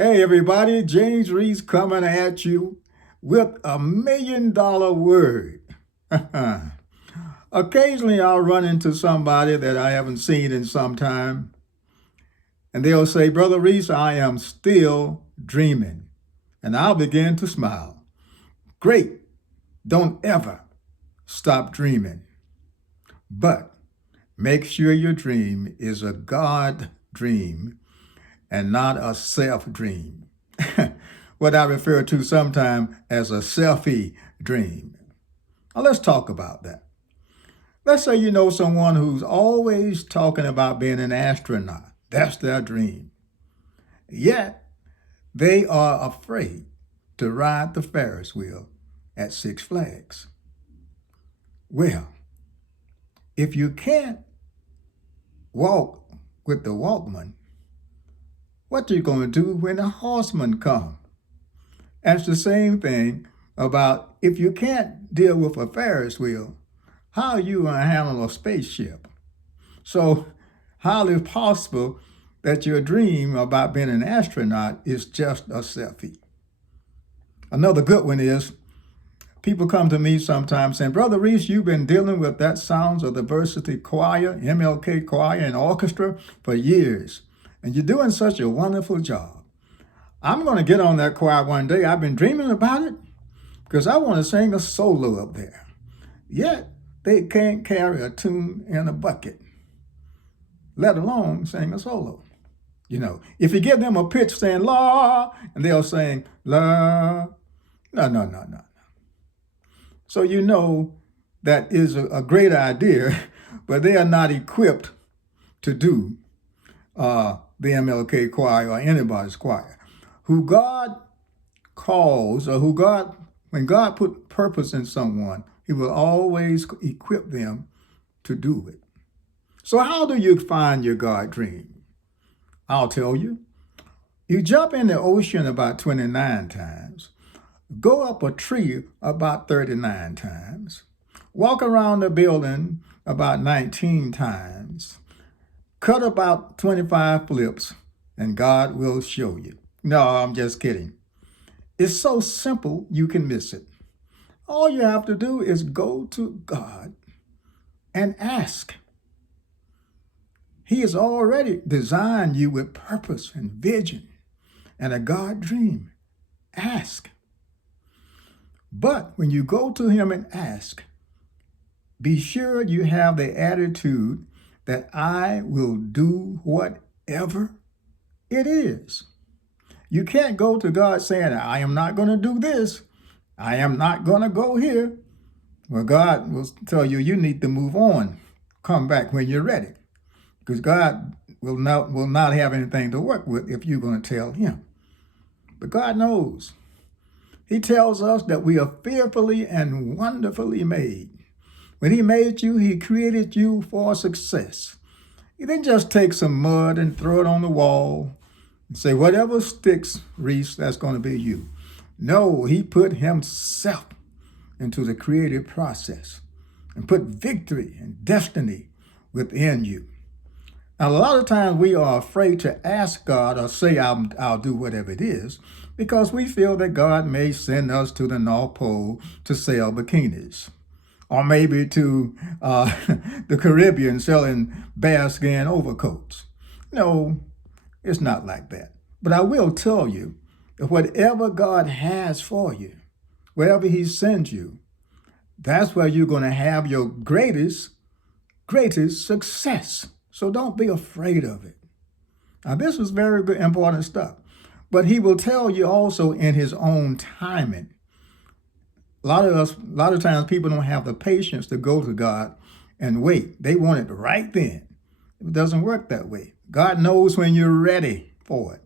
Hey everybody, James-Jarsound-Reese coming at you with $1 million word. Occasionally I'll run into somebody that I haven't seen in some time, and they'll say, Brother Reese, I am still dreaming. And I'll begin to smile. Great, don't ever stop dreaming. But make sure your dream is a God dream and not a self dream. What I refer to sometimes as a selfie dream. Now let's talk about that. Let's say you know someone who's always talking about being an astronaut. That's their dream. Yet they are afraid to ride the Ferris wheel at Six Flags. Well, if you can't walk with the Walkman, what are you going to do when the horsemen come? And it's the same thing about if you can't deal with a Ferris wheel, how are you going to handle a spaceship? So, highly possible that your dream about being an astronaut is just a selfie. Another good one is people come to me sometimes saying, Brother Reese, you've been dealing with that Sounds of Diversity choir, MLK choir, and orchestra for years, and you're doing such a wonderful job. I'm going to get on that choir one day. I've been dreaming about it because I want to sing a solo up there. Yet, they can't carry a tune in a bucket, let alone sing a solo. You know, if you give them a pitch saying la, and they'll sing la, no. So you know that is a great idea, but they are not equipped to do the MLK choir or anybody's choir. Who God calls, or when God put purpose in someone, he will always equip them to do it. So how do you find your God dream? I'll tell you. You jump in the ocean about 29 times, go up a tree about 39 times, walk around the building about 19 times, cut about 25 flips, and God will show you. No, I'm just kidding. It's so simple you can miss it. All you have to do is go to God and ask. He has already designed you with purpose and vision and a God dream. Ask. But when you go to him and ask, be sure you have the attitude that I will do whatever it is. You can't go to God saying, I am not going to do this. I am not going to go here. Well, God will tell you, you need to move on. Come back when you're ready. Because God will not have anything to work with if you're going to tell him. But God knows. He tells us that we are fearfully and wonderfully made. When he made you, he created you for success. He didn't just take some mud and throw it on the wall and say, whatever sticks, Reese, that's going to be you. No, he put himself into the creative process and put victory and destiny within you. Now, a lot of times we are afraid to ask God or say, I'll do whatever it is, because we feel that God may send us to the North Pole to sell bikinis, or maybe to the Caribbean selling bearskin overcoats. No, it's not like that. But I will tell you that whatever God has for you, wherever he sends you, that's where you're going to have your greatest success. So don't be afraid of it. Now, this is very good, important stuff. But he will tell you also in his own timing. A lot of times people don't have the patience to go to God and wait. They want it right then. It doesn't work that way. God knows when you're ready for it.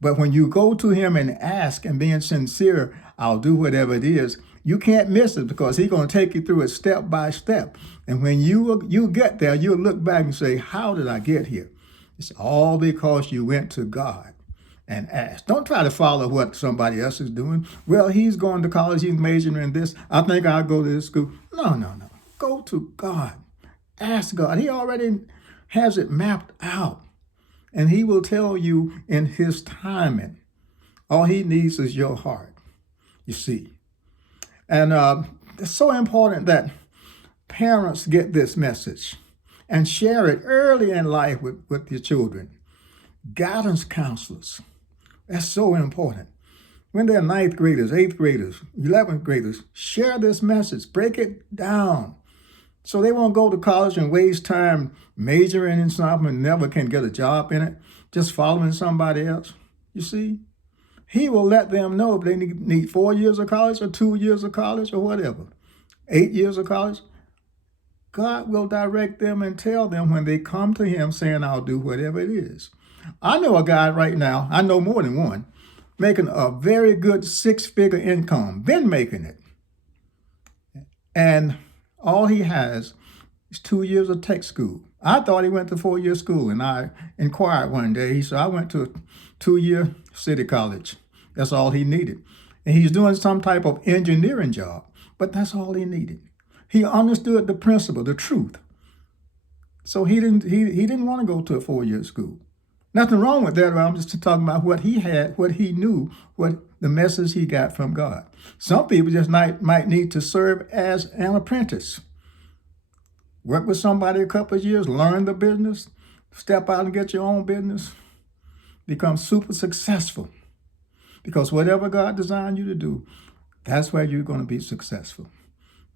But when you go to him and ask and being sincere, I'll do whatever it is, you can't miss it because he's going to take you through it step by step. And when you get there, you'll look back and say, how did I get here? It's all because you went to God and asked. Don't try to follow what somebody else is doing. Well, he's going to college, he's majoring in this. I think I'll go to this school. No. Go to God. Ask God. He already has it mapped out. And he will tell you in his timing All he needs is your heart, you see. And it's so important that parents get this message and share it early in life with your children. Guidance counselors, that's so important. When they're ninth graders, eighth graders, 11th graders, share this message, break it down. So they won't go to college and waste time majoring in something and never can get a job in it, just following somebody else. You see, he will let them know if they need 4 years of college or 2 years of college or whatever, 8 years of college. God will direct them and tell them when they come to him saying, I'll do whatever it is. I know a guy right now, I know more than one, making a very good 6-figure income, been making it. And all he has is 2 years of tech school. I thought he went to 4-year school, and I inquired one day. He said, I went to a 2-year city college. That's all he needed. And he's doing some type of engineering job, but that's all he needed. He understood the principle, the truth. So he didn't want to go to a 4-year school. Nothing wrong with that. I'm just talking about what he had, what he knew, what the message he got from God. Some people just might need to serve as an apprentice. Work with somebody a couple of years, learn the business, step out and get your own business, become super successful. Because whatever God designed you to do, that's where you're going to be successful.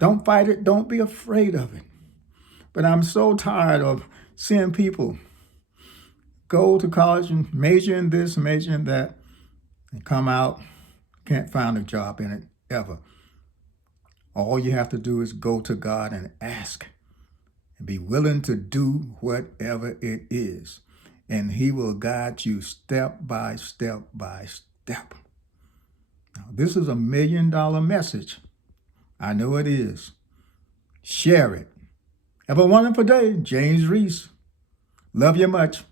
Don't fight it. Don't be afraid of it. But I'm so tired of seeing people go to college and major in this, major in that, and come out, can't find a job in it ever. All you have to do is go to God and ask and be willing to do whatever it is. And he will guide you step by step by step. Now, this is $1 million message. I know it is. Share it. Have a wonderful day. James-Reese. Love you much.